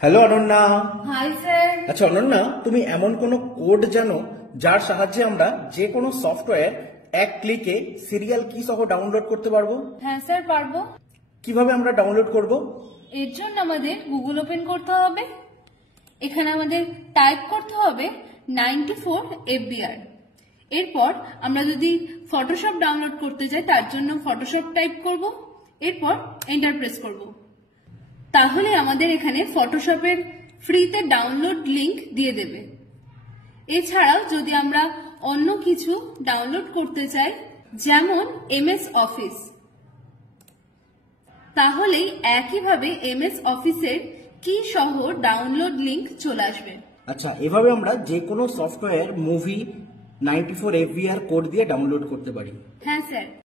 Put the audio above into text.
Hello Ananya. Hi sir. আচ্ছা অনন্যা, তুমি এমন কোনো কোড জানো যার সাহায্যে আমরা যে কোনো সফটওয়্যার এক ক্লিকে সিরিয়াল কি সহ ডাউনলোড করতে পারবো? হ্যাঁ স্যার, পারবো। কিভাবে আমরা ডাউনলোড করব? এর জন্য আমাদের গুগল ওপেন করতে হবে। এখানে আমাদের টাইপ করতে হবে 94 FBR। এরপর আমরা যদি ফটোশপ ডাউনলোড করতে চাই তার জন্য ফটোশপ টাইপ করব, এরপর এন্টার প্রেস করব। তাহলে আমাদের এখানে ফটোশপের ফ্রিতে ডাউনলোড লিংক দিয়ে দেবে। এছাড়াও যদি আমরা অন্য কিছু ডাউনলোড করতে চাই, যেমন MS অফিস, তাহলেই একইভাবে MS অফিসের কি সহ ডাউনলোড লিংক চলে আসবে। আচ্ছা, এভাবে আমরা যে কোনো সফটওয়্যার মুভি 94 FBR কোড দিয়ে ডাউনলোড করতে পারি। হ্যাঁ স্যার।